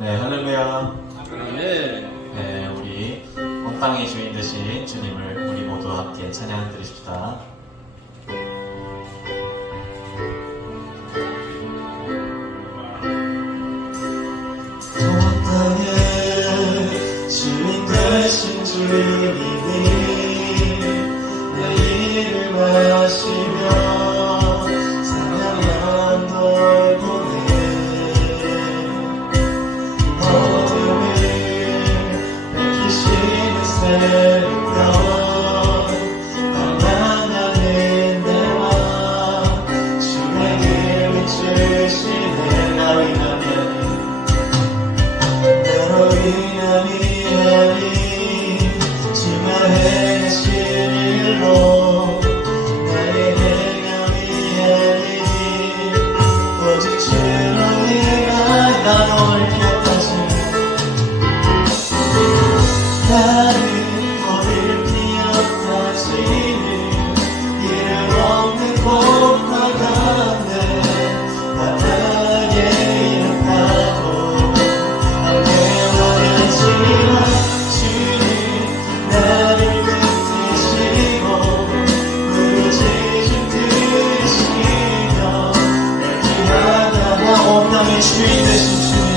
네, 할렐루야. 네. 네, 우리 온 땅의 주인 되신 주님을 우리 모두 함께 찬양 드리십시다. 온 땅의 주인 되신 주님이 내 이름을 하시며 사랑한 널 보내 어둠을 밝히시는 새벽 방황하는 내와 주의 이름을 주시네 나로 인하면 나로 인하니 주가 행하신 일로 나의 행함이 아니니 오직 주로 인한 나를 기억하시 나는 꽃을 피웠다 지는 이름 없는 꽃과 같네 바다에 이름 파도 함께 원하지만 주님 나를 붙드시고 부르짖음 들으시며 날 귀하다 온 땅의 주인 되신 주님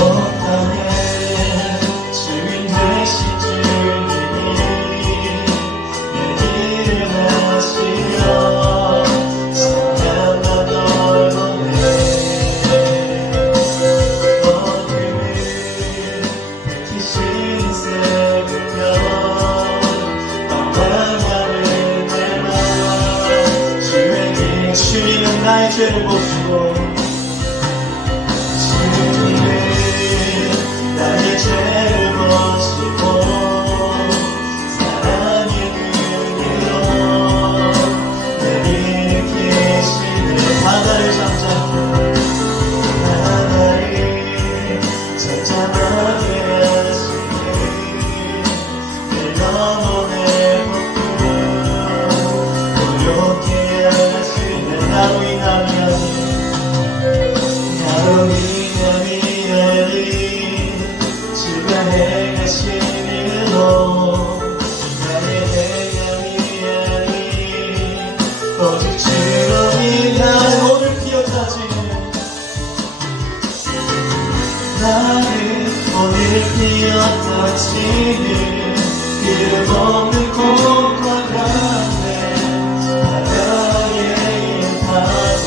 온 땅의 주인 되신 주님이 내 일을 하시며 사랑과 널 보내 어둠을 밝히신 새벽별 방황하는 내맘 주에게 주님은 나의 죄를 보시고 주님은 나의 죄를 보시고 사랑의 눈으로 나를 일으키시네 바다를 잠잠하게 하시니 늘 영혼의 복도 고요케 하시네 나로 인하면 주가 행하신 일로 나의 행함이 아닌 오직 주로 인한 오늘 피어타지는 나는 오늘 피어타지는 이름 없는 꽃과 같네 바다에 있는 파도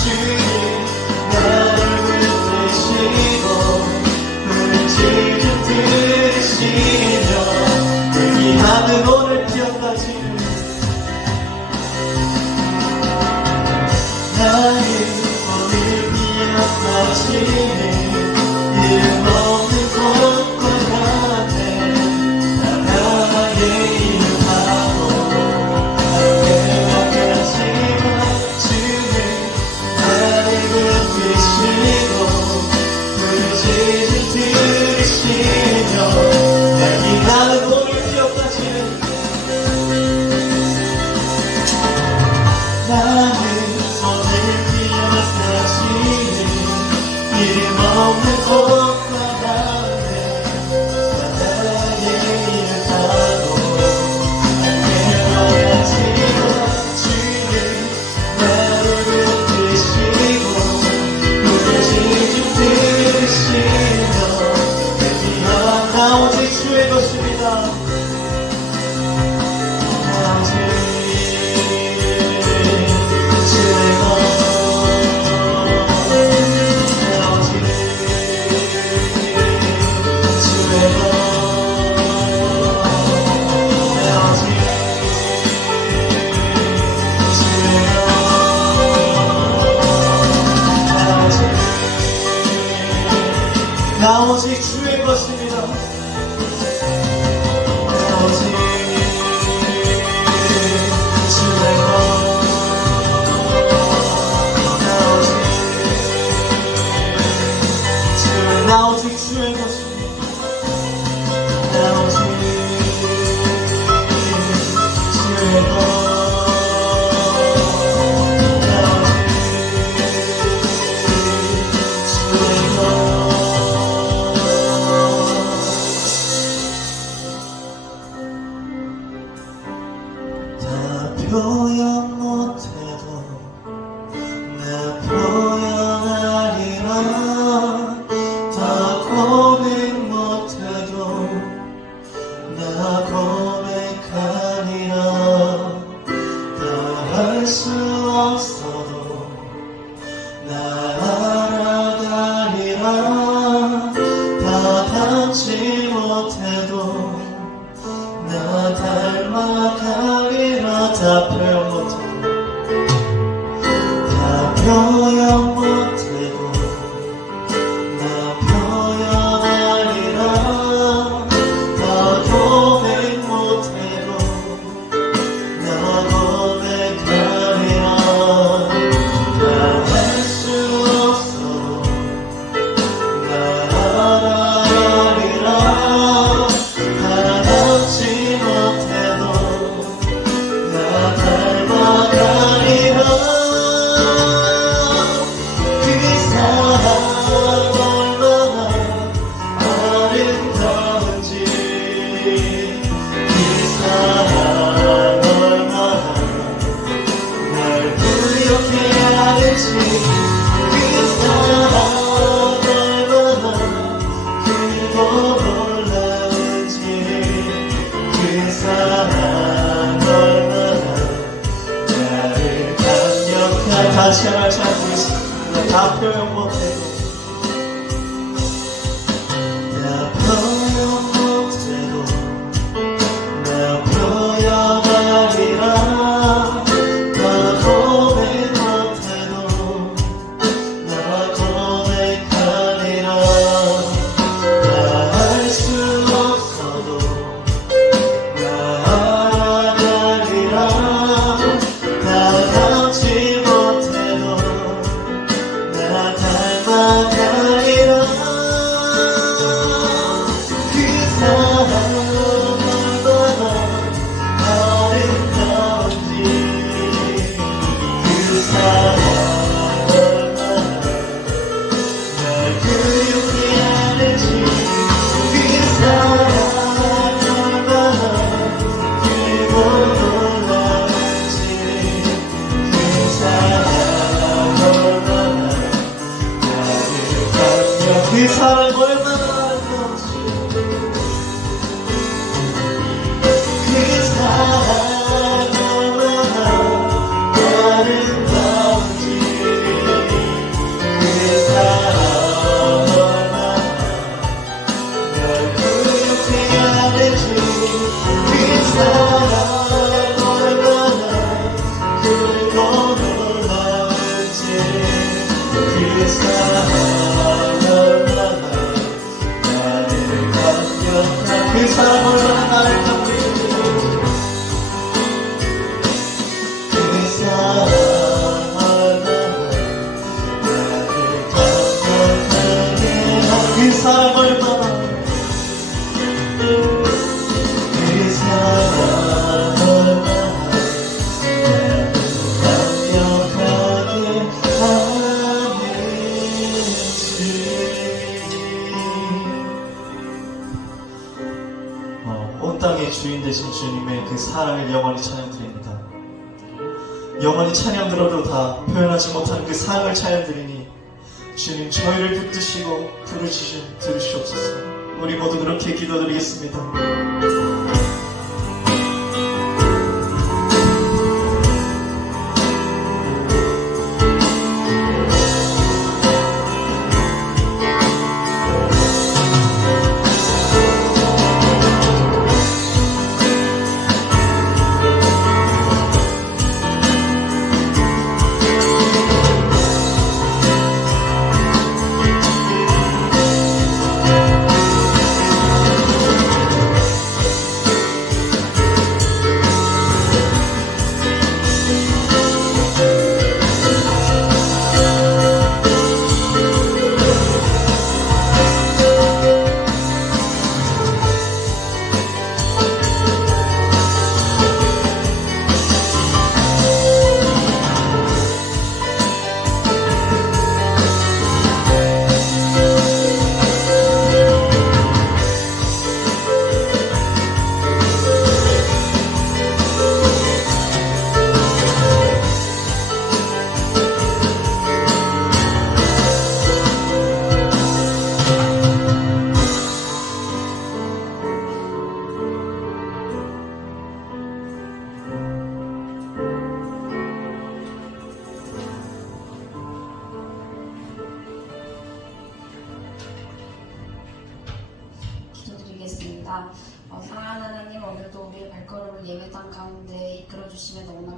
주님 나를 붙드시고 부르짖음 들으시며 대기하는 오늘 피어까지는 나의 오늘 피어까지는 이름 없는 꽃과 표현 못해도 나 표현하리라. 다 고백 못해도 나 고백하리라. 다 할 수 없어도 나 알아가리라. 다 닮지 못해도 나 닮아가리라. 다 표현 못해도 다 표현 못해도 나 표현하리라. 다 고백 못해도 나 고백하리라. 다 할 수 없어도 나 알아가리라. 다 닮지 못해도 나 닮아가리라. 그 사랑 얼마나 아름다운지, 그 사랑 얼마나 날 부욕해 하는지, 그 사랑 얼마나 크고 놀라운지, 그 사랑 얼마나 나를 강력한. 다시 하나 찾고있습니다. 다 표현 못해도 다 표현 못해도 나 표현하리라. 다 고백 못해도 나 고백하리라. 다 할 수 없어도 나 알아가리라. 다 닮지 못해도 나 닮아가리라. 그 사랑 얼마나 아름다운지, 그 사랑 얼마나 날 그리우게 하는지, 그 사랑 얼마나 크고 놀라운지, 그 사랑 얼마나 나를 강력. 그 사랑 얼마나 아름다운지, 그 사랑 얼마나 아름다운지, 그 사랑 얼마나 날 부욕해 하는지, 그 사랑 얼마나 크고 놀라운지, 그 사랑 얼마나 나를 감격한. 그 사랑 얼마나 나를 감격해. 그 사랑 얼마나 나를 감격하게 한. 그 사랑 얼마나, 그 사랑 얼마나 나를 감격하게 하는지. 온 땅의 주인 되신 주님의 그 사랑을 영원히 찬양드립니다. 영원히 찬양 들어도 다 표현하지 못한 그 사랑을 찬양드리니 주님 저희를 붙드시고 들으시옵소서. 우리 모두 그렇게 기도드리겠습니다.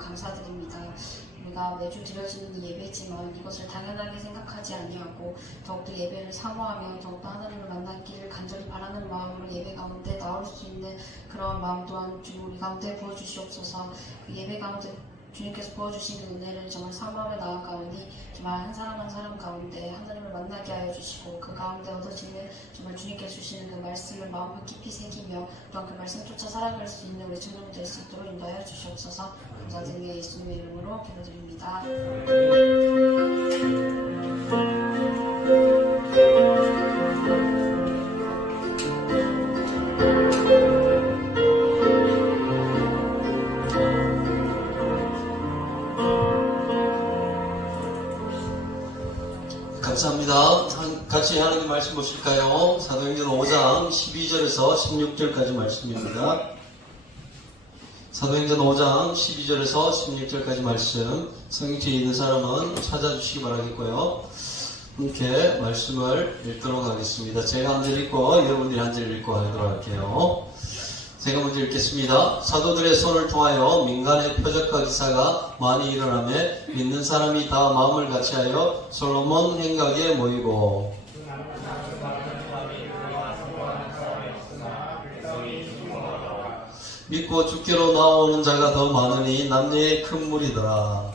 감사드립니다. 우리가 매주 드려지는 이 예배지만 이것을 당연하게 생각하지 아니하고 더욱더 예배를 사모하며 더욱더 하나님을 만나기를 간절히 바라는 마음으로 예배 가운데 나올 수 있는 그런 마음 또한 주님 우리 가운데 부어주시옵소서. 그 예배 가운데 주님께서 부어주신 그 은혜를 정말 사모하며 나아가오니 정말 한 사람 한 사람 가운데 하나님을 만나게 하여 주시고 그 가운데 얻어지는 정말 주님께서 주시는 그 말씀을 마음을 깊이 새기며 또한 그 말씀 쫓아 살아갈 수 있는 우리 청년들 될 수 있도록 인도하여 주시옵소서. 감사드리며 예수님의 이름으로 기도드립니다. 감사합니다. 같이 하나님 말씀 보실까요? 사도행전 5장 12절에서 16절까지 말씀입니다. 사도행전 5장 12절에서 16절까지 말씀, 성경책에 있는 사람은 찾아주시기 바라겠고요. 이렇게 말씀을 읽도록 하겠습니다. 제가 한 절 읽고 여러분들이 한 절 읽고 하도록 할게요. 제가 먼저 읽겠습니다. 사도들의 손을 통하여 민간의 표적과 기사가 많이 일어나며 믿는 사람이 다 마음을 같이하여 솔로몬 행각에 모이고 믿고 주께로 나오는 자가 더 많으니 남녀의 큰 무리더라.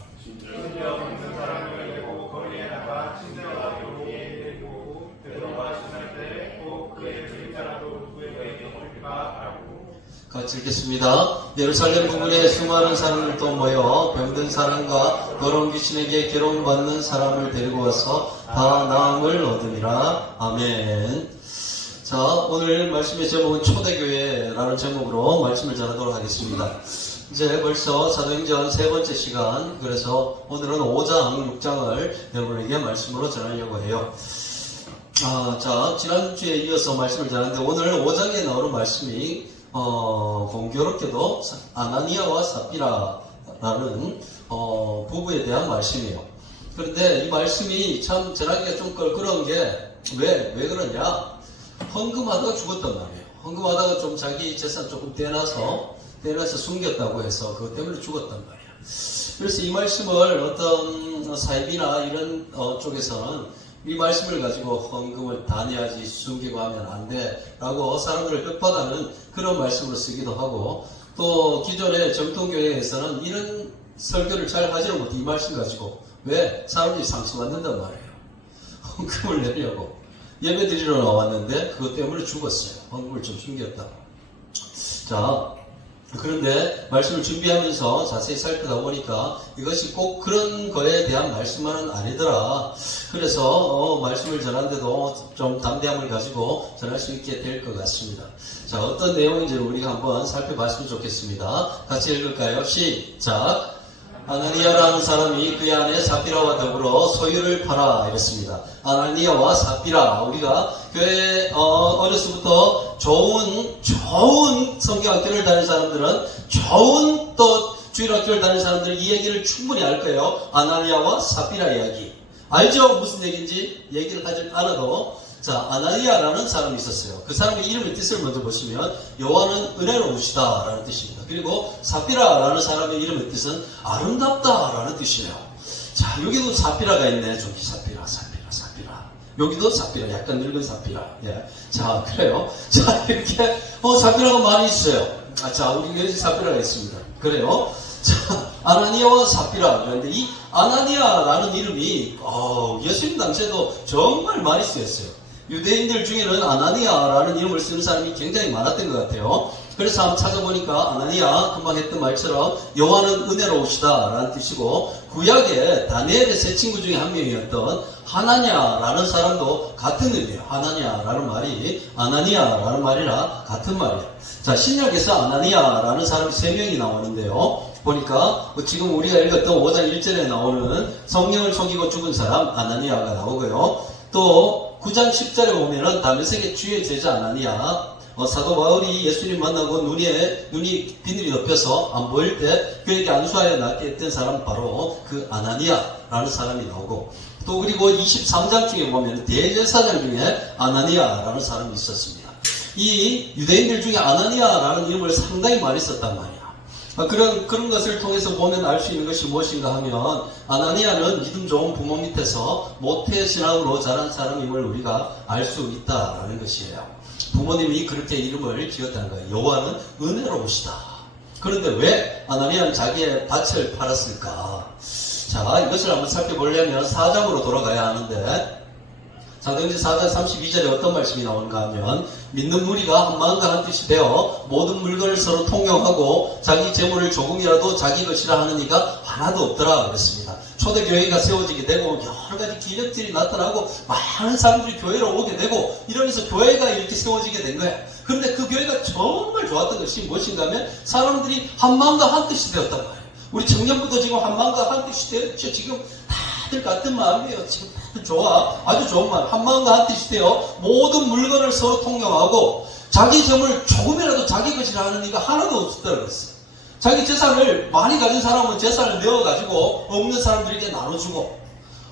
같이 읽겠습니다. 예루살렘 부근에 수많은 사람들도 모여 병든 사람과 더러운 귀신에게 괴로움받는 사람을 데리고 와서 다 나음을 얻으니라. 아멘. 자, 오늘 말씀의 제목은 초대교회라는 제목으로 말씀을 전하도록 하겠습니다. 이제 벌써 사도행전 세 번째 시간, 그래서 오늘은 5장, 6장을 여러분에게 말씀으로 전하려고 해요. 자, 지난주에 이어서 말씀을 전하는데 오늘 5장에 나오는 말씀이 공교롭게도 아나니아와 삽비라라는 부부에 대한 말씀이에요. 그런데 이 말씀이 참 전하기가 좀 껄끄러운 게 왜 그러냐? 헌금하다가 죽었단 말이에요. 헌금하다가 좀 자기 재산 조금 떼어놔서 숨겼다고 해서 그것 때문에 죽었단 말이에요. 그래서 이 말씀을 어떤 사입이나 이런 쪽에서는 이 말씀을 가지고 헌금을 다 내야지 숨기고 하면 안 돼 라고 사람들을 협박하는 그런 말씀으로 쓰기도 하고, 또 기존의 정통교회에서는 이런 설교를 잘 하지는 못해 이 말씀 가지고. 왜? 사람들이 상처받는단 말이에요. 헌금을 내려고 예배 드리러 나왔는데 그것 때문에 죽었어요. 헌금을 좀 숨겼다고. 자, 그런데 말씀을 준비하면서 자세히 살펴다 보니까 이것이 꼭 그런 거에 대한 말씀만은 아니더라. 그래서 말씀을 전하는데도 좀 담대함을 가지고 전할 수 있게 될 것 같습니다. 자, 어떤 내용인지를 우리가 한번 살펴봤으면 좋겠습니다. 같이 읽을까요? 시작. 아나니아라는 사람이 그의 아내 삽비라와 더불어 소유를 팔아 이랬습니다. 아나니아와 삽비라, 우리가 교회 어려서부터 좋은 성경학교를 다니는 사람들은, 좋은 또 주일학교를 다니는 사람들은 이 얘기를 충분히 알 거예요. 아나니아와 삽비라 이야기 알죠? 무슨 얘기인지 얘기를 하지 않아도. 자, 아나니아라는 사람이 있었어요. 그 사람의 이름의 뜻을 먼저 보시면 여호와는 은혜로우시다 라는 뜻입니다. 그리고 삽비라라는 사람의 이름의 뜻은 아름답다 라는 뜻이에요. 자, 여기도 삽비라가 있네. 저기 삽비라. 여기도 삽비라, 약간 늙은 삽비라. 예. 자, 그래요. 자, 이렇게 삽비라가 많이 있어요. 자, 우리 여기 삽비라가 있습니다. 그래요. 자, 아나니아와 삽비라. 그런데 이 아나니아라는 이름이 예수님 당시에도 정말 많이 쓰였어요. 유대인들 중에는 아나니아라는 이름을 쓰는 사람이 굉장히 많았던 것 같아요. 그래서 한번 찾아보니까 아나니아, 금방 했던 말처럼 여호와는 은혜로우시다 라는 뜻이고, 구약에 다니엘의 세 친구 중에 한 명이었던 하나냐라는 사람도 같은 의미예요. 하나냐라는 말이 아나니아라는 말이랑 같은 말이에요. 자, 신약에서 아나니아라는 사람이 3명이 나오는데요. 보니까 지금 우리가 읽었던 5장 1절에 나오는 성령을 속이고 죽은 사람 아나니아가 나오고요. 또 9장 10절에 보면은 다메섹의 주의 제자 아나니아, 사도 바울이 예수님 만나고 눈이 비늘이 덮여서 안 보일 때 그에게 안수하여 낫게 했던 사람 바로 그 아나니아라는 사람이 나오고, 또 그리고 23장 중에 보면 대제사장 중에 아나니아라는 사람이 있었습니다. 이 유대인들 중에 아나니아라는 이름을 상당히 많이 썼단 말이야. 그런 것을 통해서 보면 알 수 있는 것이 무엇인가 하면 아나니아는 믿음 좋은 부모 밑에서 모태신앙으로 자란 사람임을 우리가 알 수 있다라는 것이에요. 부모님이 그렇게 이름을 지었다는 거예요. 여호와는 은혜로우시다. 그런데 왜 아나니아는 자기의 밭을 팔았을까? 자, 이것을 한번 살펴보려면 4장으로 돌아가야 하는데 사도행전 4장 32절에 어떤 말씀이 나오는가 하면 믿는 무리가 한 마음과 한 뜻이 되어 모든 물건을 서로 통용하고 자기 재물을 조금이라도 자기 것이라 하는 이가 하나도 없더라 그랬습니다. 초대교회가 세워지게 되고 여러 가지 기적들이 나타나고 많은 사람들이 교회로 오게 되고 이러면서 교회가 이렇게 세워지게 된 거예요. 그런데 그 교회가 정말 좋았던 것이 무엇인가 하면 사람들이 한 마음과 한 뜻이 되었단 말이에요. 우리 청년부터 지금 한 마음과 한 뜻이 되었죠. 지금 다들 같은 마음이에요. 지금 다들 좋아. 아주 좋은 마음. 한 마음과 한 뜻이 되어 모든 물건을 서로 통용하고 자기 재물을 조금이라도 자기 것이라 하는 이가 하나도 없었다고 했어요. 자기 재산을 많이 가진 사람은 재산을 내어가지고 없는 사람들에게 나눠주고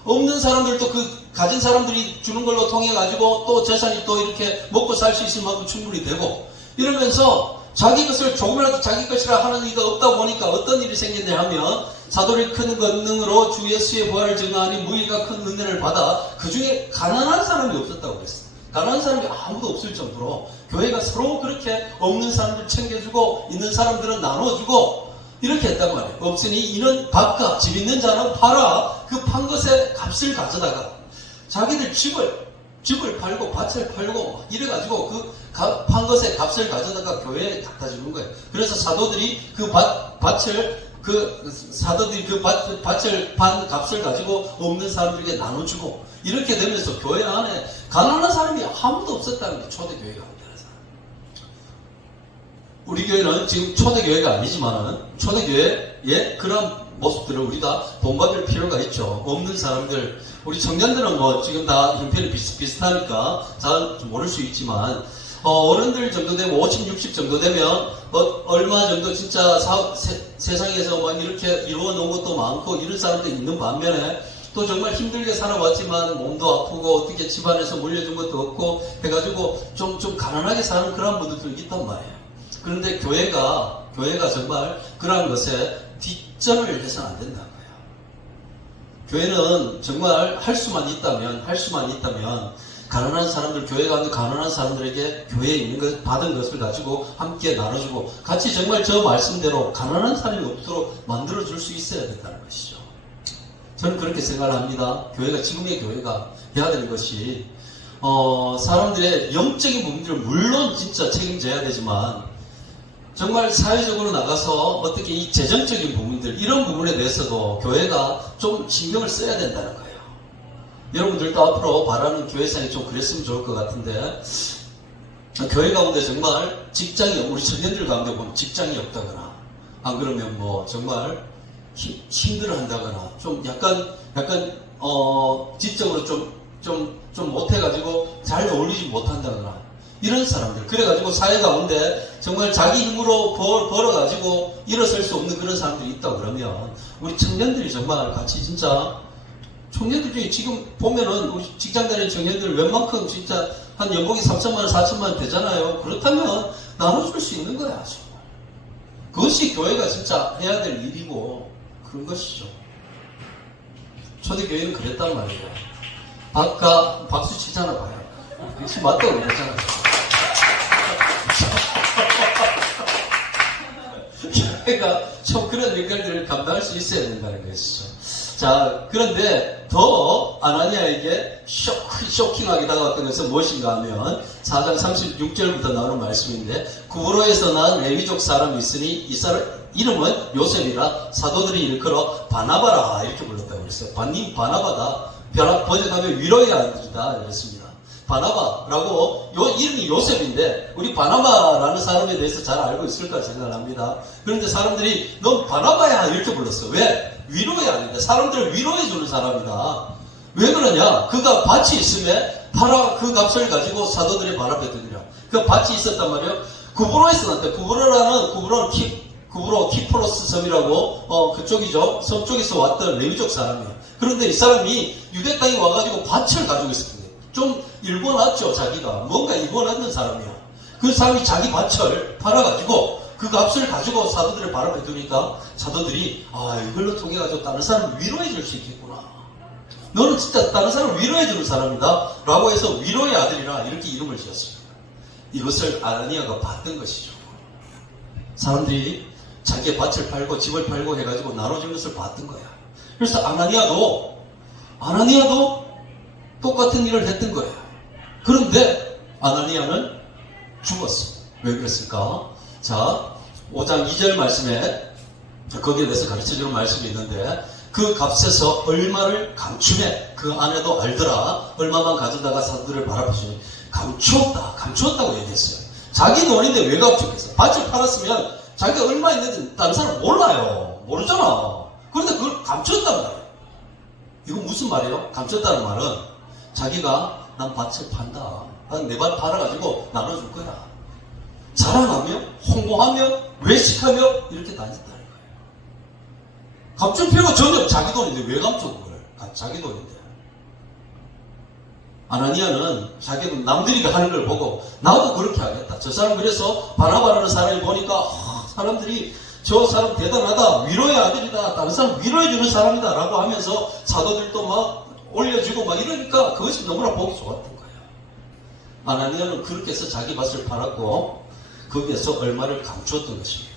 없는 사람들도 그 가진 사람들이 주는 걸로 통해가지고 또 재산이 또 이렇게 먹고 살 수 있을 만큼 충분히 되고 이러면서 자기 것을 조금이라도 자기 것이라 하는 이가 없다 보니까 어떤 일이 생겼냐 하면 사도의 큰 권능으로 주 예수의 부활을 증거하니 무리가 큰 은혜를 받아 그 중에 가난한 사람이 없었다고 그랬어요. 가난한 사람이 아무도 없을 정도로 교회가 서로 그렇게 없는 사람들 챙겨주고 있는 사람들은 나눠주고 이렇게 했단 말이에요. 없으니 이는 밭과 집 있는 자는 팔아 그 판 것의 값을 가져다가 자기들 집을 팔고 밭을 팔고 이래가지고 그 판 것의 값을 가져다가 교회에 갖다 주는 거예요. 그래서 사도들이 그 밭을 판 값을 가지고 없는 사람들에게 나눠주고 이렇게 되면서 교회 안에 가난한 사람이 아무도 없었다는 게 초대교회가 아니라서. 우리 교회는 지금 초대교회가 아니지만 초대교회의 그런 모습들을 우리가 본받을 필요가 있죠. 없는 사람들, 우리 청년들은 뭐 지금 다 형편이 비슷하니까 잘 모를 수 있지만 어른들 정도 되면 50, 60 정도 되면 얼마 정도 진짜 세상에서 막 이렇게 이루어 놓은 것도 많고 이런 사람들이 있는 반면에 또 정말 힘들게 살아왔지만 몸도 아프고 어떻게 집안에서 물려준 것도 없고 해가지고 좀 가난하게 사는 그런 분들도 있단 말이에요. 그런데 교회가 정말 그러한 것에 뒷전을 해서는 안 된다는 거예요. 교회는 정말 할 수만 있다면 가난한 사람들, 교회 가운데 가난한 사람들에게 교회에 있는 것, 받은 것을 가지고 함께 나눠주고 같이 정말 저 말씀대로 가난한 사람이 없도록 만들어줄 수 있어야 된다는 것이죠. 저는 그렇게 생각을 합니다. 교회가, 지금의 교회가 해야 되는 것이 사람들의 영적인 부분들을 물론 진짜 책임져야 되지만 정말 사회적으로 나가서 어떻게 이 재정적인 부분들, 이런 부분에 대해서도 교회가 좀 신경을 써야 된다는 거예요. 여러분들도 앞으로 바라는 교회생이 좀 그랬으면 좋을 것 같은데, 교회 가운데 정말 우리 청년들 가운데 보면 직장이 없다거나, 안 그러면 뭐 정말 힘들어 한다거나, 좀 약간, 지적으로 좀 못해가지고 잘 어울리지 못한다거나, 이런 사람들. 그래가지고 사회 가운데 정말 자기 힘으로 벌어가지고 일어설 수 없는 그런 사람들이 있다 그러면 우리 청년들이 정말 같이 진짜 청년들 중에 지금 보면은 우리 직장 다니는 청년들 웬만큼 진짜 한 연봉이 3천만 원, 4천만 원 되잖아요. 그렇다면 나눠줄 수 있는 거야. 정말. 그것이 교회가 진짜 해야 될 일이고 그런 것이죠. 초대교회는 그랬단 말이에요. 박수 치잖아 봐요. 그것이 맞다고 그랬잖아. 교회가 좀 그런 역할들을 감당할 수 있어야 된다는 것이죠. 자, 그런데 더 아나니아에게 쇼킹하게 다가왔던 것은 무엇인가 하면 4장 36절부터 나오는 말씀인데, 구브로에서 난 레위족 사람이 있으니 이 사람 이름은 요셉이라 사도들이 일컬어 바나바라 이렇게 불렀다고 그랬어요. 바나바다. 번역하면 위로의 아들이다 이랬습니다. 바나바라고, 이름이 요셉인데 우리 바나바라는 사람에 대해서 잘 알고 있을까 생각을 합니다. 그런데 사람들이 넌 바나바야 이렇게 불렀어. 왜? 위로의 아들인데 사람들을 위로해주는 사람이다. 왜 그러냐? 그가 밭이 있음에 팔아 그 값을 가지고 사도들의 발 앞에 드리라. 그 밭이 있었단 말이에요. 구브로에서 났대. 구브로 키프로스 섬이라고 그쪽이죠. 섬 쪽에서 왔던 레위족 사람이에요. 그런데 이 사람이 유대 땅에 와가지고 밭을 가지고 있었거든요. 좀 일궈놨죠. 자기가 뭔가 일궈놨는 사람이야. 그 사람이 자기 밭을 팔아가지고 그 값을 가지고 사도들을 바라봐 두니까 사도들이 이걸로 통해 가지고 다른 사람을 위로해 줄 수 있겠구나. 너는 진짜 다른 사람을 위로해 주는 사람이다 라고 해서 위로의 아들이라 이렇게 이름을 지었습니다. 이것을 아나니아가 봤던 것이죠. 사람들이 자기의 밭을 팔고 집을 팔고 해가지고 나눠준 것을 봤던 거야. 그래서 아나니아도 똑같은 일을 했던 거예요. 그런데 아나니아는 죽었어. 왜 그랬을까? 자, 5장 2절 말씀에 거기에 대해서 가르쳐주는 말씀이 있는데 그 값에서 얼마를 감추매 그 아내도 알더라. 얼마만 가져다가 사도들을 바라보시니 감추었다고 얘기했어요. 자기 돈인데 왜 감추겠어? 밭을 팔았으면 자기가 얼마 있는지 다른 사람 몰라요. 모르잖아. 그런데 그걸 감췄단 말이에요. 이건 무슨 말이에요? 감췄다는 말은 자기가 난 밭을 판다. 난 내 밭 팔아가지고 나눠줄 거야. 자랑하며 홍보하며 외식하며 이렇게 다녔다는 거예요. 감출 필요가 전혀 없어. 자기 돈인데 왜 감춰 그걸? 자기 돈인데. 아나니아는 자기도 남들이 하는 걸 보고 나도 그렇게 하겠다. 저 사람 그래서 바나바라는 사람을 보니까 사람들이 저 사람 대단하다. 위로의 아들이다. 다른 사람 위로해주는 사람이다. 라고 하면서 사도들도 막 올려주고 막 이러니까 그것이 너무나 보기 좋았던 거예요. 아나니아는 그렇게 해서 자기 밭을 팔았고 거기에서 얼마를 감추었던 것입니다.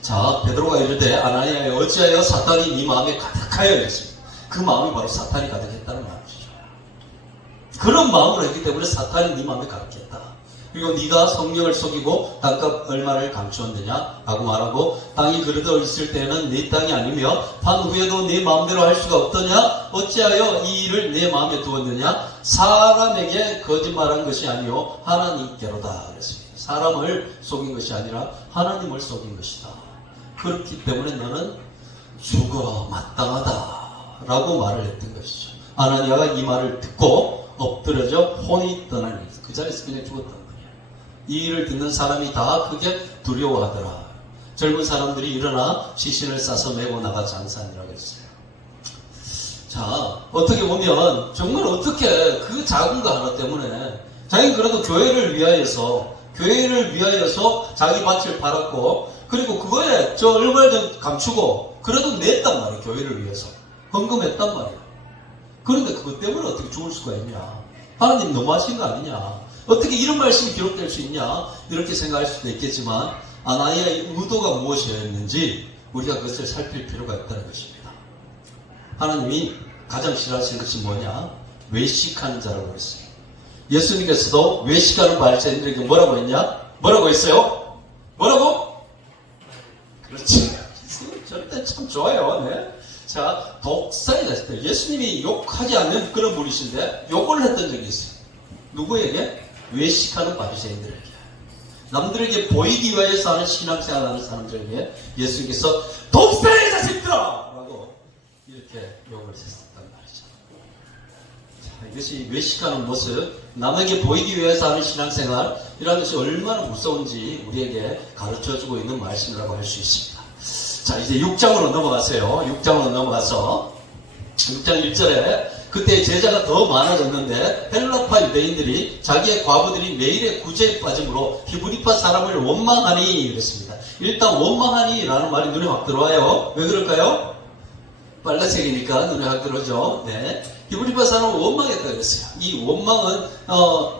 자, 베드로가 이르되 아나니아여 어찌하여 사탄이 네 마음에 가득하여 이랬습니다. 그 마음이 바로 사탄이 가득했다는 말이죠. 그런 마음으로 했기 때문에 사탄이 네 마음에 가득했다. 그리고 네가 성령을 속이고 땅값 얼마를 감추었느냐 라고 말하고 땅이 그릇되어 있을 때는 네 땅이 아니며 판 후에도 네 마음대로 할 수가 없더냐. 어찌하여 이 일을 내 마음에 두었느냐. 사람에게 거짓말한 것이 아니요 하나님께로다 그랬습니다. 사람을 속인 것이 아니라 하나님을 속인 것이다. 그렇기 때문에 너는 죽어 마땅하다 라고 말을 했던 것이죠. 아나니아가 이 말을 듣고 엎드려져 혼이 떠나니 그 자리에서 그냥 죽었단 말이에요. 이 일을 듣는 사람이 다 크게 두려워하더라. 젊은 사람들이 일어나 시신을 싸서 메고 나가 장사하니라고 했어요. 자, 어떻게 보면 정말 어떻게 그 작은 거 하나 때문에 자기는 그래도 교회를 위하여서 자기 밭을 팔았고 그리고 그거에 저 얼마를 좀 감추고 그래도 냈단 말이에요. 교회를 위해서 헌금했단 말이에요. 그런데 그것 때문에 어떻게 죽을 수가 있냐. 하나님 너무하신 거 아니냐. 어떻게 이런 말씀이 기록될 수 있냐. 이렇게 생각할 수도 있겠지만 아나니아의 의도가 무엇이었는지 우리가 그것을 살필 필요가 있다는 것입니다. 하나님이 가장 싫어하시는 것이 뭐냐. 외식하는 자라고 그랬어요. 예수님께서도 외식하는 바리새인들에게 뭐라고 했냐? 뭐라고 했어요? 뭐라고? 그렇지. 절대 참 좋아요. 네. 자, 독사의 자식들. 예수님이 욕하지 않는 그런 분이신데 욕을 했던 적이 있어요. 누구에게? 외식하는 바리새인들에게. 남들에게 보이기 위해서 하는 신앙생활 하는 사람들에게 예수님께서 독사의 자식들아! 라고 이렇게 욕을 했었단 말이죠. 자, 이것이 외식하는 모습, 남에게 보이기 위해서 하는 신앙생활, 이런 것이 얼마나 무서운지 우리에게 가르쳐주고 있는 말씀이라고 할 수 있습니다. 자, 이제 6장으로 넘어가세요. 6장으로 넘어가서 6장 1절에 그때 제자가 더 많아졌는데 헬라파 유대인들이 자기의 과부들이 매일의 구제에 빠짐으로 히브리파 사람을 원망하니 그랬습니다. 일단 원망하니 라는 말이 눈에 확 들어와요. 왜 그럴까요? 빨간색이니까 눈에 확 들어오죠. 네. 히브리파 사람을 원망했다 그랬어요. 이 원망은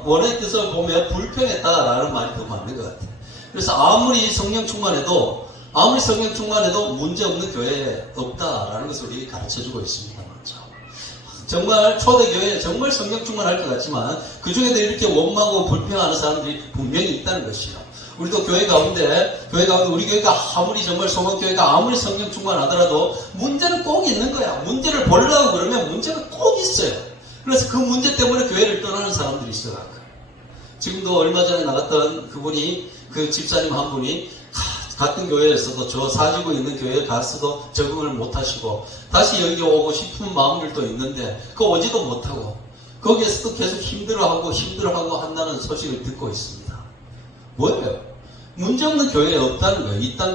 원어의 뜻을 보면 불평했다라는 말이 더 맞는 것 같아요. 그래서 아무리 성령 충만해도 문제없는 교회에 없다라는 것을 우리에게 가르쳐주고 있습니다. 맞죠? 정말 초대교회에 정말 성령 충만할 것 같지만 그 중에도 이렇게 원망하고 불평하는 사람들이 분명히 있다는 것이요. 우리도 교회 가운데 우리 교회가 아무리 정말 소망교회가 아무리 성령 충만하더라도 문제는 꼭 있는 거야. 문제를 보려고 그러면 문제가 꼭 있어요. 그래서 그 문제 때문에 교회를 떠나는 사람들이 있어요. 지금도 얼마 전에 나갔던 그 집사님 한 분이 같은 교회에서도 저 사지고 있는 교회에 가서도 적응을 못하시고 다시 여기 오고 싶은 마음들도 있는데 그거 오지도 못하고 거기에서도 계속 힘들어하고 한다는 소식을 듣고 있습니다. 뭐예요? 문제없는 교회에 없다는 거예요. 이 땅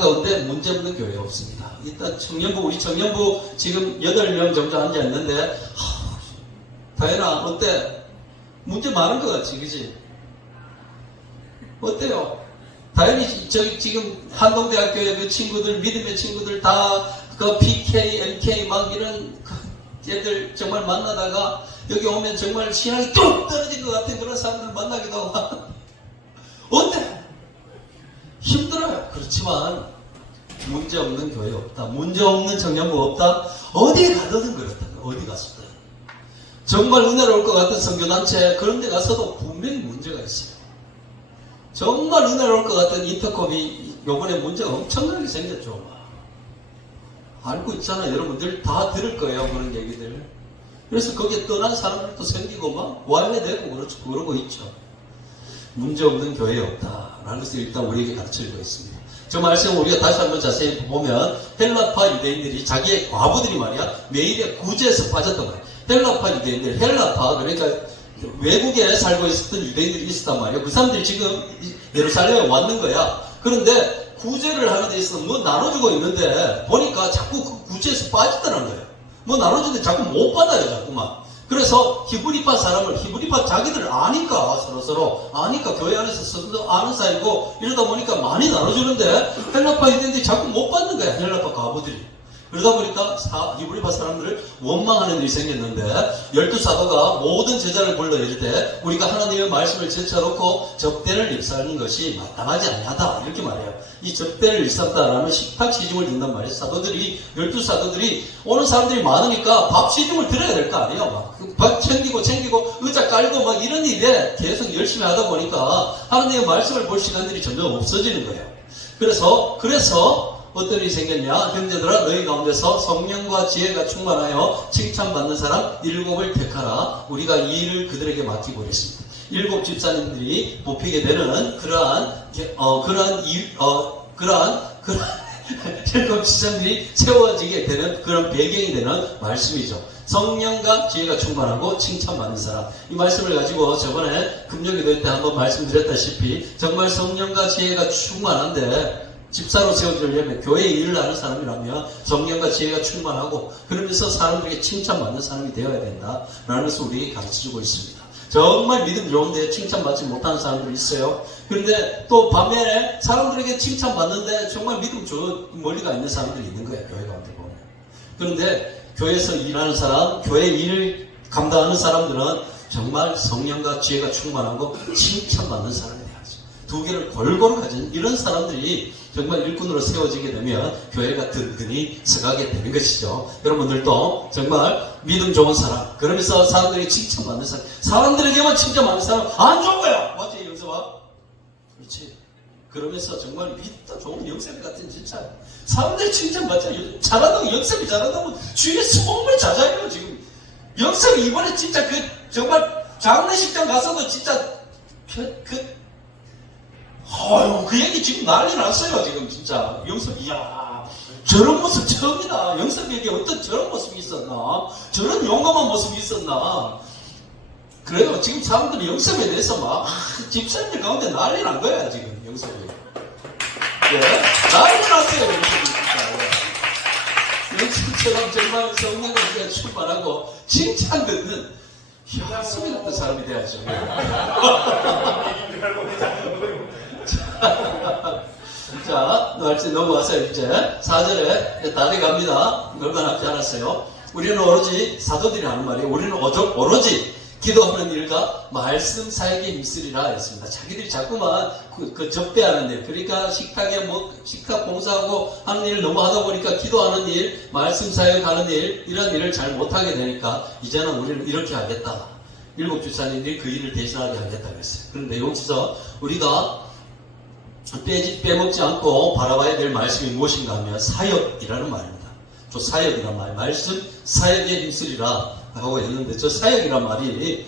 가운데 문제없는 교회에 없습니다. 일단 우리 청년부 지금 8명 정도 앉아있는데 다현아 어때? 문제 많은 것 같지 그치? 어때요? 당연히 저기 지금 한동대학교의 그 친구들, 믿음의 친구들 다 그 PK, MK 막 이런 애들 정말 만나다가 여기 오면 정말 신앙이 뚝 떨어진 것 같은 그런 사람들 만나기도 하고 어때? 힘들어요. 그렇지만 문제 없는 교회 없다. 문제 없는 청년부 없다. 어디에 가든 그렇다. 어디 가서든. 정말 은혜로울 것 같은 선교단체 그런 데 가서도 분명히 문제가 있어요. 정말 은혜로울 것 같은 인터컵이 요번에 문제가 엄청나게 생겼죠. 알고 있잖아요. 여러분들 다 들을 거예요. 그런 얘기들. 그래서 거기에 떠난 사람들도 생기고 막 와야 되고 그러고 있죠. 문제 없는 교회 없다라는 것을 일단 우리에게 가르쳐주고 있습니다. 저 말씀 우리가 다시 한번 자세히 보면 헬라파 유대인들이 자기의 과부들이 말이야 매일의 구제에서 빠졌단 말이야. 헬라파 유대인들, 헬라파 그러니까 외국에 살고 있었던 유대인들이 있었단 말이야. 그 사람들이 지금 예루살렘에 왔는 거야. 그런데 구제를 하는 데 있어서 뭐 나눠주고 있는데 보니까 자꾸 그 구제에서 빠지더라는 거예요. 뭐 나눠주는데 자꾸 못 받아요. 자꾸만. 그래서 히브리파 사람을 히브리파 자기들 아니까 서로 아니까 교회 안에서 서로 아는 사이고 이러다 보니까 많이 나눠주는데 헬라파 유대인들이 자꾸 못 받는 거야. 헬라파 과부들이. 그러다 보니까 히브리파 사람들을 원망하는 일이 생겼는데 12사도가 모든 제자를 불러 이르되 우리가 하나님의 말씀을 제쳐놓고 접대를 일삼는 것이 마땅하지 아니하다 이렇게 말해요. 이 접대를 일삼다라는 식탁 시중을 든단 말이에요. 사도들이 12사도들이 오는 사람들이 많으니까 밥 시중을 들어야 될 거 아니에요. 밥 챙기고 의자 깔고 막 이런 일에 계속 열심히 하다 보니까 하나님의 말씀을 볼 시간들이 점점 없어지는 거예요. 그래서 어떤 일이 생겼냐? 형제들아 너희 가운데서 성령과 지혜가 충만하여 칭찬받는 사람 7을 택하라. 우리가 이 일을 그들에게 맡기고 그랬습니다. 7 집사님들이 뽑히게 되는 그러한 7 집사님들이 세워지게 되는 그런 배경이 되는 말씀이죠. 성령과 지혜가 충만하고 칭찬받는 사람. 이 말씀을 가지고 저번에 금요기도 때 한번 말씀드렸다시피 정말 성령과 지혜가 충만한데 집사로 세워지려면 교회 일을 하는 사람이라면 성령과 지혜가 충만하고 그러면서 사람들에게 칭찬받는 사람이 되어야 된다라는 것을 우리에게 가르쳐주고 있습니다. 정말 믿음 좋은데 칭찬받지 못하는 사람들이 있어요. 그런데 또 반면에 사람들에게 칭찬받는데 정말 믿음 좋은 멀리가 있는 사람들이 있는 거예요. 교회 가운데 보면. 그런데 교회에서 일하는 사람, 교회 일을 감당하는 사람들은 정말 성령과 지혜가 충만하고 칭찬받는 사람이 돼야죠. 두 개를 골고루 가진 이런 사람들이 정말 일꾼으로 세워지게 되면 교회가 든든히 서가게 되는 것이죠. 여러분들도 정말 믿음 좋은 사람, 그러면서 사람들에게 칭찬받는 사람, 사람들에게만 칭찬받는 사람 안 좋은 거야. 맞지, 영서봐? 그렇지. 그러면서 정말 믿다 좋은 영섭이 같은 진짜 사람들이 칭찬받잖아요. 잘한다고, 영섭이 잘한다고 주위에 소문을 자자해요. 지금 영섭이 이번에 진짜 정말 장례식장 가서도 진짜 그 얘기 지금 난리 났어요. 지금 진짜 영섭이 이야 저런 모습 처음이다. 영섭이에게 어떤 저런 모습이 있었나, 저런 용감한 모습이 있었나. 그래요. 지금 사람들이 영섭에 대해서 막 집사님들 가운데 난리 난 거야. 지금 영섭이 난리 났어요. 영섭이 진짜 영섭처럼 정말 성령과 충만하고 칭찬 듣는 수미 같은 사람이 돼야죠. 자, 날짜 넘어와서 이제 4절에 다 돼갑니다. 얼마 남지 않았어요. 우리는 오로지 사도들이 하는 말이에요. 우리는 오로지 기도하는 일과 말씀 사역에 힘쓰리라 했습니다. 자기들이 자꾸만 그 접대하는 일, 그러니까 식탁 봉사하고 하는 일을 너무 하다 보니까 기도하는 일, 말씀 사역하는 일, 이런 일을 잘 못하게 되니까 이제는 우리는 이렇게 하겠다. 7 집사님들이 그 일을 대신하게 하겠다 그랬어요. 그런데 여기서 우리가 빼먹지 않고 바라봐야 될 말씀이 무엇인가 하면 사역이라는 말입니다. 저 사역이란 말, 말씀 사역에 힘쓰리라 하고 했는데 저 사역이란 말이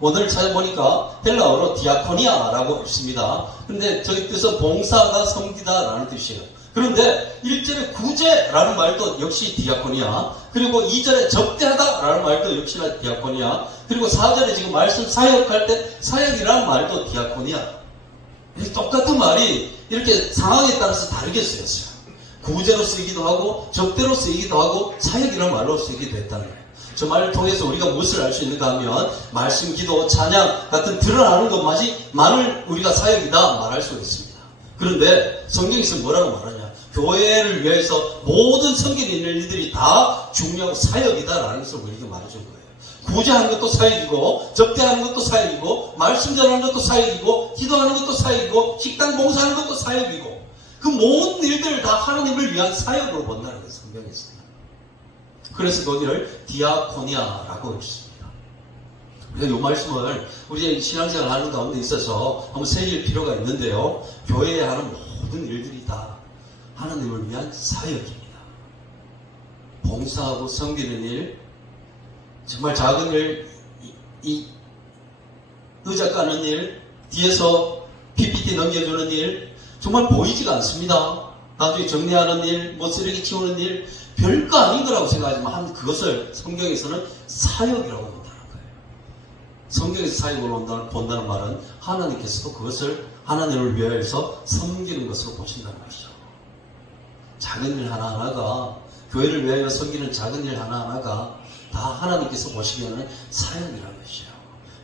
오늘 찾아보니까 헬라어로 디아코니아라고 있습니다. 근데 저기 뜻은 봉사하다, 섬기다라는 뜻이에요. 그런데 1절에 구제라는 말도 역시 디아코니아, 그리고 2절에 접대하다라는 말도 역시나 디아코니아, 그리고 4절에 지금 말씀 사역할 때 사역이라는 말도 디아코니아. 똑같은 말이 이렇게 상황에 따라서 다르게 쓰였어요. 구제로 쓰이기도 하고 접대로 쓰이기도 하고 사역이라는 말로 쓰이기도 했다는 거예요. 저 말을 통해서 우리가 무엇을 알 수 있는가 하면 말씀, 기도, 찬양 같은 드러나는 것만을 우리가 사역이다 말할 수 있습니다. 그런데 성경에서 뭐라고 말하냐? 교회를 위해서 모든 성경에 있는 일들이 다 중요하고 사역이다라는 것을 우리에게 말해준 거예요. 구제하는 것도 사역이고, 접대하는 것도 사역이고, 말씀 전하는 것도 사역이고, 기도하는 것도 사역이고, 식당 봉사하는 것도 사역이고, 그 모든 일들을 다 하나님을 위한 사역으로 본다는 거예요, 성경에서. 그래서 거기를 디아코니아라고 했습니다. 그래서 이 말씀을 우리 신앙생활 하는 가운데 있어서 한번 새길 필요가 있는데요. 교회에 하는 모든 일들이 다 하나님을 위한 사역입니다. 봉사하고 섬기는 일, 정말 작은 일, 이 의자 까는 일, 뒤에서 PPT 넘겨주는 일, 정말 보이지가 않습니다. 나중에 정리하는 일, 뭐 쓰레기 치우는 일, 별거 아닌 거라고 생각하지만 그것을 성경에서는 사역이라고 본다는 거예요. 성경에서 사역으로 본다는 말은 하나님께서도 그것을 하나님을 위하여서 섬기는 것으로 보신다는 것이죠. 작은 일 하나하나가, 교회를 위하여 섬기는 작은 일 하나하나가 다 하나님께서 보시기에는 사역이라는 것이죠.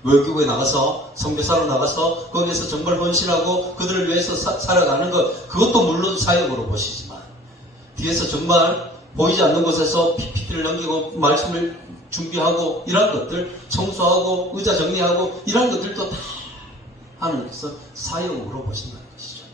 외국에 나가서, 선교사로 나가서 거기에서 정말 헌신하고 그들을 위해서 살아가는 것, 그것도 물론 사역으로 보시지만, 뒤에서 정말 보이지 않는 곳에서 PPT를 넘기고 말씀을 준비하고 이런 것들, 청소하고 의자 정리하고 이런 것들도 다 하나님께서 사역으로 보신다는 것이죠.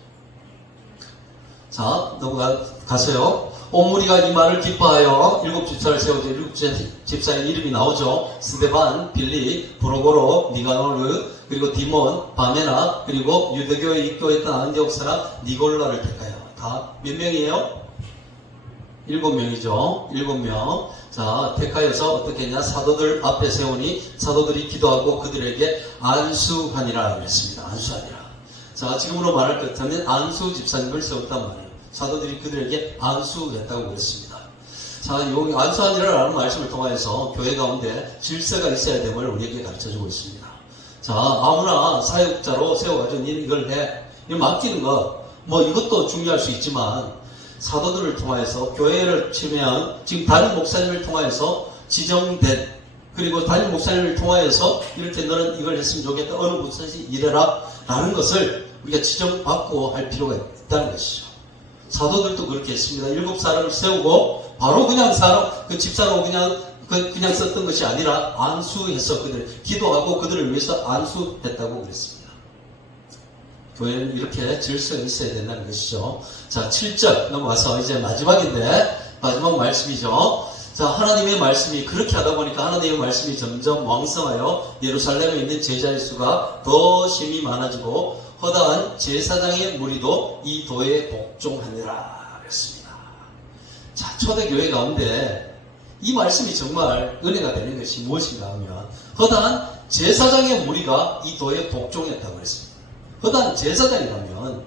자, 넘어가세요. 온 무리가 이 말을 기뻐하여 일곱 집사를 세우자. 일곱 집사의 이름이 나오죠. 스데반, 빌립, 브로고로, 니가노르, 그리고 디몬, 바메나, 그리고 유대교에 입교했던 안디옥 사람 니골라를 택하여. 다 몇 명이에요? 7명이죠. 7명. 자, 택하여서 어떻게 했냐? 사도들 앞에 세우니 사도들이 기도하고 그들에게 안수하니라 그랬습니다. 안수하니라. 자, 지금으로 말할 것 같으면 안수 집사님을 세웠단 말이에요. 사도들이 그들에게 안수했다고 그랬습니다. 자, 여기 안수하니라라는 말씀을 통해서 교회 가운데 질서가 있어야 됨을 우리에게 가르쳐주고 있습니다. 자, 아무나 사역자로 세워가지고 이걸 해. 이 맡기는 거, 뭐 이것도 중요할 수 있지만 사도들을 통해서 교회를 치면 지금 담임 목사님을 통해서 지정된, 그리고 담임 목사님을 통해서 이렇게 너는 이걸 했으면 좋겠다, 어느 곳에서 일해라 라는 것을 우리가 지정받고 할 필요가 있다는 것이죠. 사도들도 그렇게 했습니다. 7사람을 세우고 바로 그냥 그 집사로 그냥 썼던 것이 아니라 안수해서 그들 기도하고 그들을 위해서 안수했다고 그랬습니다. 교회는 이렇게 질서가 있어야 된다는 것이죠. 자, 7절 넘어가서 이제 마지막인데, 마지막 말씀이죠. 자, 하나님의 말씀이 그렇게 하다 보니까 하나님의 말씀이 점점 왕성하여 예루살렘에 있는 제자의 수가 더 심히 많아지고 허다한 제사장의 무리도 이 도에 복종하니라 그랬습니다. 자, 초대교회 가운데 이 말씀이 정말 은혜가 되는 것이 무엇인가 하면 허다한 제사장의 무리가 이 도에 복종했다고 그랬습니다. 허다한 제사장이라면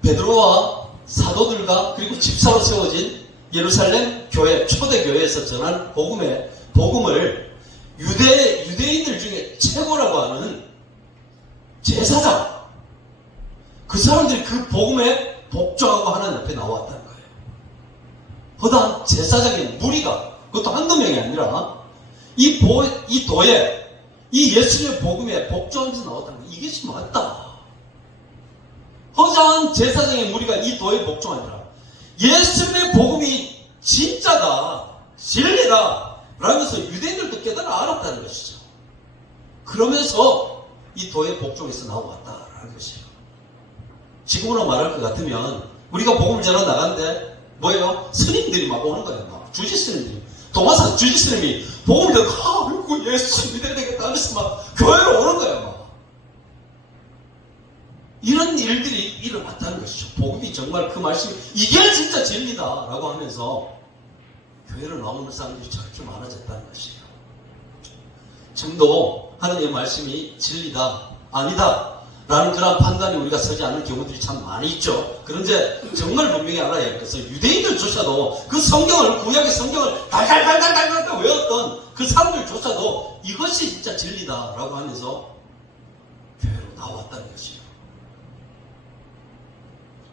베드로와 사도들과 그리고 집사로 세워진 예루살렘 교회, 초대교회에서 전한 복음을 유대인들 중에 최고라고 하는 제사장, 그 사람들이 그 복음에 복종하고 하나님 앞에 나왔다는 거예요. 허다한 제사장의 무리가, 그것도 한두 명이 아니라 이 도에 이 예수님의 복음에 복종하면서 나왔다는 거예요. 이것이 맞다. 허다한 제사장의 무리가 이 도에 복종하니라. 예수님의 복음이 진짜다, 진리다 라면서 유대인들도 깨달아 알았다는 것이죠. 그러면서 이 도에 복종해서 나왔다라는 것이에요. 지금으로 말할 것 같으면 우리가 복음을 전하 나가는데 뭐예요? 스님들이 막 오는 거예요. 막 주지스님들이, 도마사 주지스님이 복음을 듣고 아이고 예수 믿어야 되겠다 하면서 막 교회로 오는 거예요. 막. 이런 일들이 일어났다는 것이죠. 복음이 정말 그 말씀이 이게 진짜 진리다 라고 하면서 교회로 나오는 사람들이 저렇게 많아졌다는 것이에요. 지금도 하나님의 말씀이 진리다, 아니다 라는 그런 판단이 우리가 서지 않는 경우들이 참 많이 있죠. 그런데 정말 분명히 알아야 할 것은 유대인들조차도 그 성경을, 구약의 성경을 달달달달달 외웠던 그 사람들조차도 이것이 진짜 진리다 라고 하면서 교회로 나왔다는 것이에요.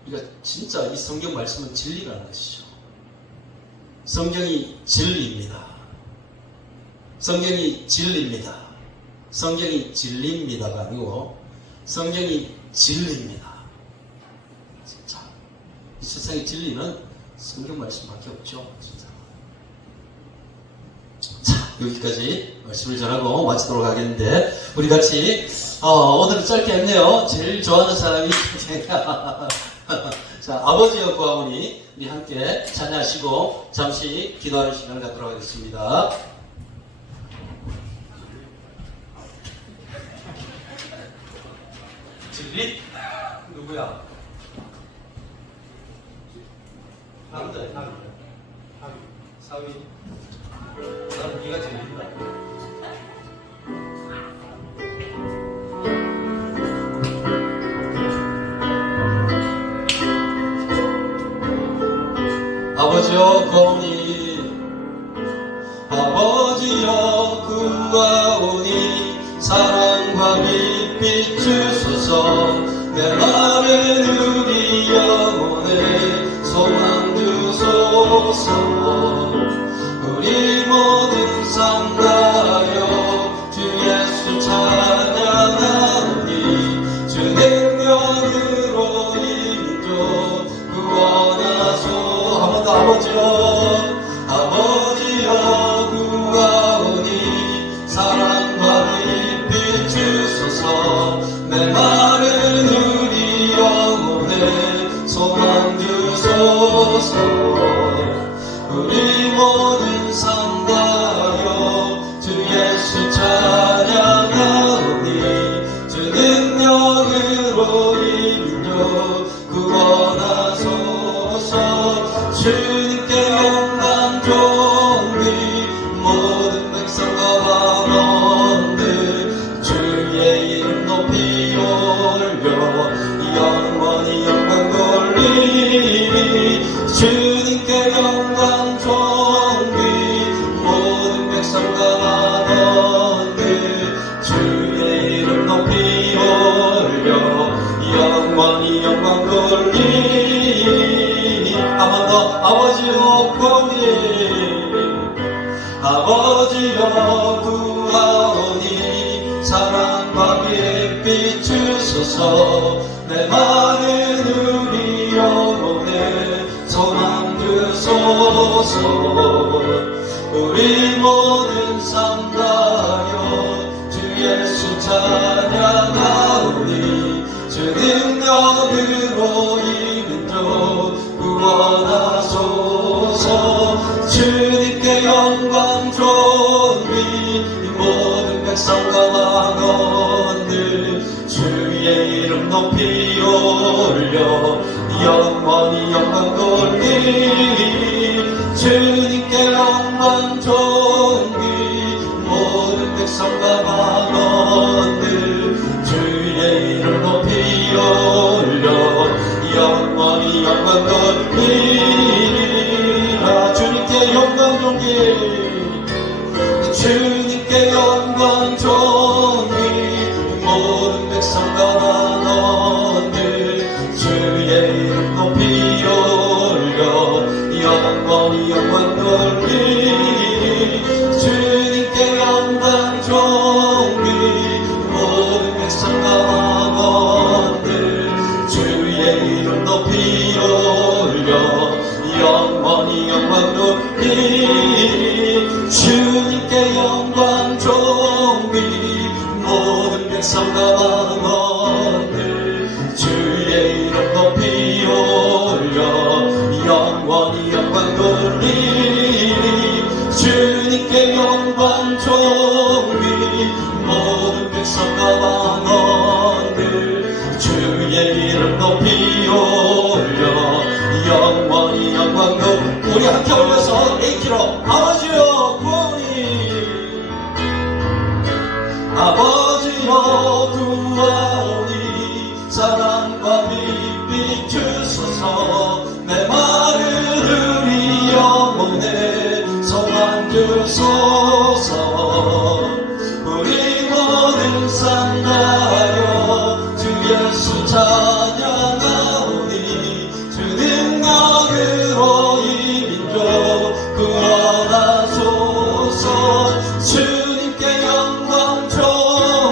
그러니까 진짜 이 성경 말씀은 진리라는 것이죠. 성경이 진리입니다. 성경이 진리입니다. 성경이 진리입니다가 아니고 성경이 진리입니다. 이 세상의 진리는 성경 말씀밖에 없죠. 진짜. 자, 여기까지 말씀을 전하고 마치도록 하겠는데, 우리 같이 오늘은 짧게 했네요. 제일 좋아하는 사람이 자, 아버지여 구하오니 우리 함께 찬양하시고 잠시 기도하는 시간 갖도록 하겠습니다. 진리? 누구야? 남자, 사위. 나는 네가 진리다. 아버지여 구하오니 아버지여 구하오니 사랑과 빛 주소서 내 마른 우리 영혼에 소망 주소서 우리 모든 삶 다하여 주 예수 찬양하오니 주 능력으로 인도 구원하소 아버지여 구하오니 사랑과 빛 주소서 내 마른 우리 영혼에 소망 주소서 우리 모든 삶 다하여 주 예수 찬양하오니 주 능력으로 인도 구원하소서 주님께 영광 존귀 모든 백성과 왕들 주의 이름 높이 올려 영원히 영광 돌리니 주님께 영광 존귀 모든 백성과 왕들 주의 이름 높이 올려 영원히 영광 돌리니 한 번 더 아버지여 구하오니 아버지여 구하오니 사랑과 빛 주소서 내 마른 우리 영혼에 소망 주소서 우리 모든 삶 다하여 주 예수 찬양하오니 주 능력으로 이민족 구원하소서 주님께 영광 존귀 모든 백성과 왕언들 주의 이름 높이 올려 영원히 영광 돌리니 주님께 영광 존귀 모든 백성과 왕언들 주의 이름 높이 올려 영원히 영광 돌리라 주님께 영광 존귀 주님께 영광 존귀 모든 백성과 왕언들 주의 이름 높이 올려 영원히 영광 돌리니 주님께 영광 존귀 모든 백성과 왕언들 주의 이름 높이 올려 영원히 영광 돌리니 주님께 영광 존귀 모든 백성과 왕언들 주의 이름 높이 올려 영원히 영광 돌리니 주님께 영광 존귀 모든 백성과 왕언들 주의 이름 높이 올려 영원히 영광 돌리니 우리 함께 올려서 A키로 아버지여 구하오니 아버지여 구하오니 사랑과 빛 주소서 내 마른 우리 영혼에 소망 주소서 우리 모든 삶 다하여 주 예수 찬양하오니 주 능력으로 이민족 구원하소서 주님께 영광 존귀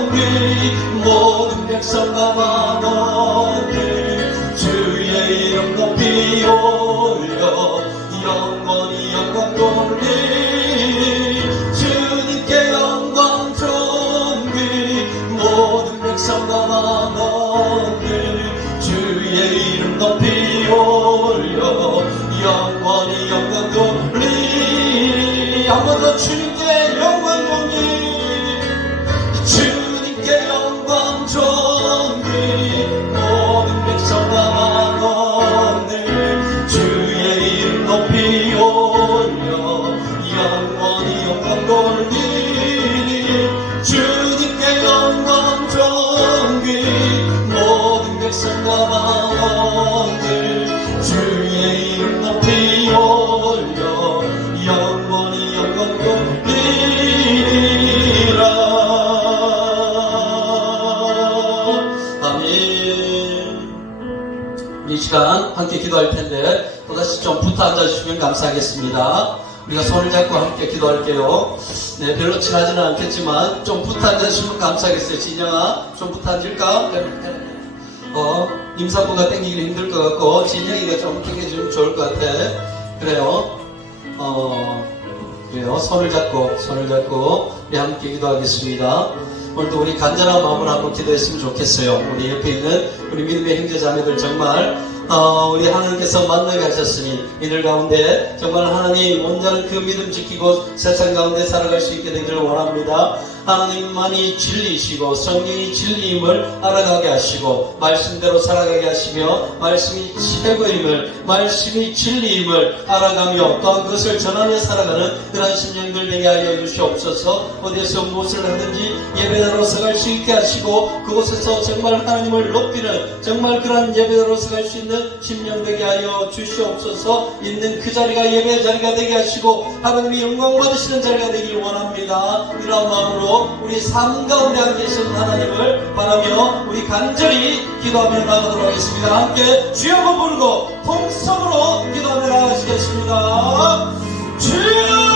함께 기도할 텐데 또다시 좀 붙어 앉아주시면 감사하겠습니다. 우리가 손을 잡고 함께 기도할게요. 네, 별로 친하지는 않겠지만 좀 붙어 앉아주시면 감사하겠어요. 진영아, 좀 붙어 앉을까? 임산부가 땡기기는 힘들 것 같고 진영이가 좀 땡겨주면 좋을 것 같아. 그래요. 그래요. 손을 잡고 우리 함께 기도하겠습니다. 오늘도 우리 간절한 마음으로 한번 기도했으면 좋겠어요. 우리 옆에 있는 우리 믿음의 형제자매들 정말 우리 하나님께서 만나게 하셨으니 이들 가운데 정말 하나님 온전한 그 믿음 지키고 세상 가운데 살아갈 수 있게 되기를 원합니다. 하나님만이 진리이시고 성령이 진리임을 알아가게 하시고 말씀대로 살아가게 하시며 말씀이 최고임을 말씀이 진리임을 알아가며 또한 그것을 전하며 살아가는 그러한 심령들 되게 하여 주시옵소서. 어디에서 무엇을 하든지 예배자로 서갈 수 있게 하시고 그곳에서 정말 하나님을 높이는 정말 그러한 예배자로 서갈 수 있는 심령 되게 하여 주시옵소서. 있는 그 자리가 예배 자리가 되게 하시고 하나님이 영광 받으시는 자리가 되길 원합니다. 이러한 마음으로 우리 삶 가운데 함께 계신 하나님을 바라며 우리 간절히 기도하며 나가도록 하겠습니다. 함께 주여 한번 부르고 통성으로 기도하며 나가시겠습니다. 주여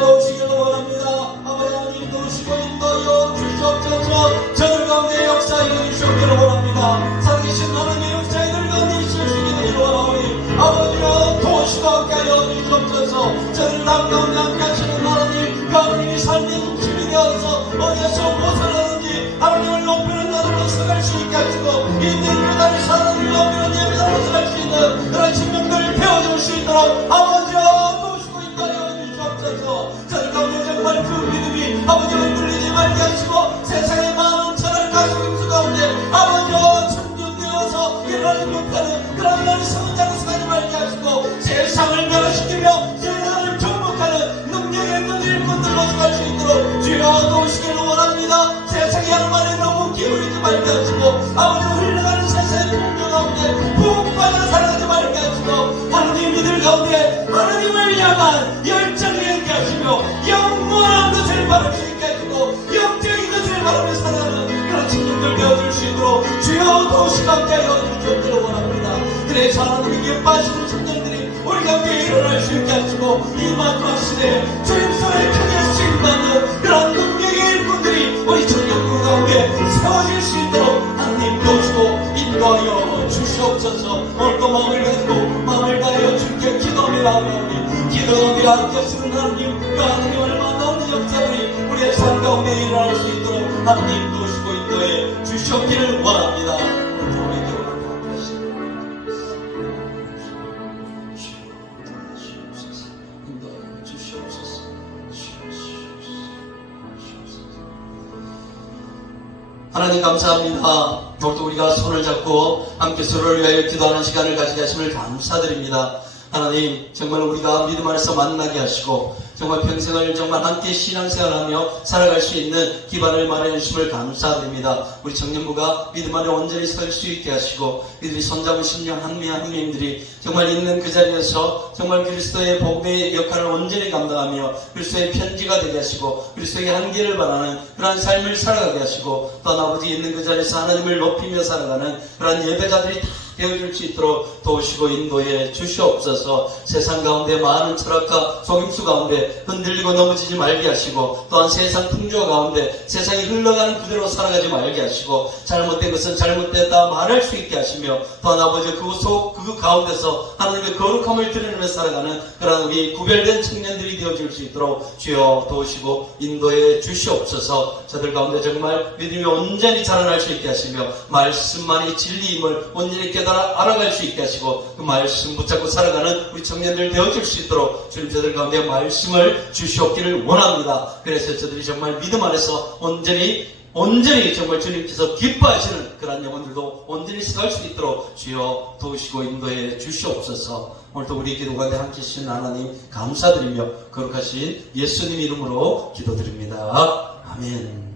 도우시기를 원합니다. 아버지 하나님 도우시고 인도하여 주시옵소서. 저들 가운데 역사에 주시옵기를 원합니다. 살아계신 하나님의 역사에 들 가운데 있으시기를 원하오니 아버지여 도우시고 함께하여 주시옵소서. 저들 가운데 함께하시는 하나님 그 하나님이 삶의 중심이 되어서 어디에서 무엇을 하는지 하나님을 높이는 자들로 서갈 수 있게 하시고 있는 그 자리 하나님을 높이는 예배자로 서갈 수 있는 그런 신명들을 배워줄 수 있도록 아버지여 도우시고 인도하여 저들 가운데 정말 그 믿음이 아버지와 흔들리지 말게 하시고 세상의 많은 천을 가지고 있는 가운데 아버지와 천둔되어서 일어나지 못하는 그런 많은 성장을 가지 말게 하시고 세상을 멸시키며 세상을 정복하는 능력의 일꾼들로 갈 수 있도록 주여 도우시기를 원합니다. 세상의 양만에 너무 기울이지 말게 하시고 아버지와 흘러가는 세상의 풍경 가운데 푹 빠져 살아가지 말게 하시고 하나님 이들 가운데 하나님을 향한 열정이 있게 하시고 영원한 것을 바라볼 수 있게 하시고 영적인 것을 바라며 살아가는 그런 친구들 되어줄 수 있도록 주여 도우시고 함께하여 주시기를 원합니다. 그래서 하나님이 기뻐하시는 청년들이 우리 가운데 일어날 수 있게 하시고 이 마지막 시대에 주님 손에 크게 쓰임받는 그런 능력의 일꾼들이 우리 청년들 가운데 세워질 수 있도록 하나님 도우시고 인도하여 주시옵소서. 오늘도 마음을 가지고 마음을 다하여 주께 기도하며 나아가오니 기도하며 함께 쓰는 하나님 그 하나님을 만나는 역사들이 우리의 삶 가운데 일어날 수 있도록 하나님 도우시고 인도해 주시옵기를 원합니다. 하나님 감사합니다. 오늘도 우리가 손을 잡고 함께 서로를 위하여 기도하는 시간을 가지게 하심을 감사드립니다. 하나님 정말 우리가 믿음 안에서 만나게 하시고 정말 평생을 정말 함께 신앙생활하며 살아갈 수 있는 기반을 마련해 주심을 감사드립니다. 우리 청년부가 믿음 안에 온전히 설 수 있게 하시고 이들이 손잡은 심령 한 명 한 명들이 정말 있는 그 자리에서 정말 그리스도의 복음의 역할을 온전히 감당하며 그리스도의 편지가 되게 하시고 그리스도의 한계를 바라는 그러한 삶을 살아가게 하시고 또 아버지 있는 그 자리에서 하나님을 높이며 살아가는 그러한 예배자들이 다 되어줄 수 있도록 도우시고 인도해 주시옵소서. 세상 가운데 많은 철학과 속임수 가운데 흔들리고 넘어지지 말게 하시고 또한 세상 풍조 가운데 세상이 흘러가는 그대로 살아가지 말게 하시고 잘못된 것은 잘못됐다 말할 수 있게 하시며 또한 아버지 그 가운데서 하나님의 거룩함을 드러내며 살아가는 그런 우리 구별된 청년들이 되어줄 수 있도록 주여 도우시고 인도해 주시옵소서. 저들 가운데 정말 믿음이 온전히 자라날 수 있게 하시며 말씀만이 진리임을 온전히 알아갈 수 있게 하시고 그 말씀 붙잡고 살아가는 우리 청년들 되어줄 수 있도록 주님 저들 가운데 말씀을 주시옵기를 원합니다. 그래서 저들이 정말 믿음 안에서 온전히 정말 주님께서 기뻐하시는 그런 영혼들도 온전히 서갈 수 있도록 주여 도우시고 인도해 주시옵소서. 오늘도 우리 기도 가운데 함께 하신 하나님 감사드리며 거룩하신 예수님 이름으로 기도드립니다. 아멘.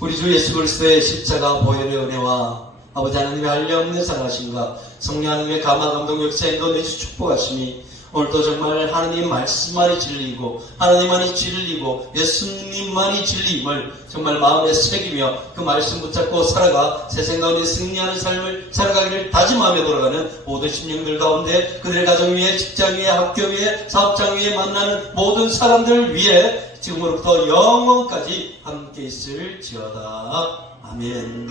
우리 주 예수 그리스도의 십자가 보혈의 은혜와 아버지 하나님의 한량없는 사랑하심과 성령 하나님의 감화 감동 역사에 인도내주 축복하심이 오늘도 정말 하나님 말씀만이 진리이고 하나님만이 진리이고 예수님만이 진리임을 정말 마음에 새기며 그 말씀 붙잡고 살아가 세상 가운데 승리하는 삶을 살아가기를 다짐하며 돌아가는 모든 심령들 가운데 그들의 가정 위에 직장 위에 학교 위에 사업장 위에 만나는 모든 사람들 위에 지금으로부터 영원까지 함께 있을지어다. 아멘.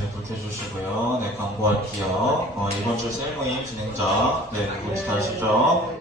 네, 불 켜주시고요. 네, 광고할게요. 이번 주 셀모임 진행자, 네, 누군지 다 아시죠?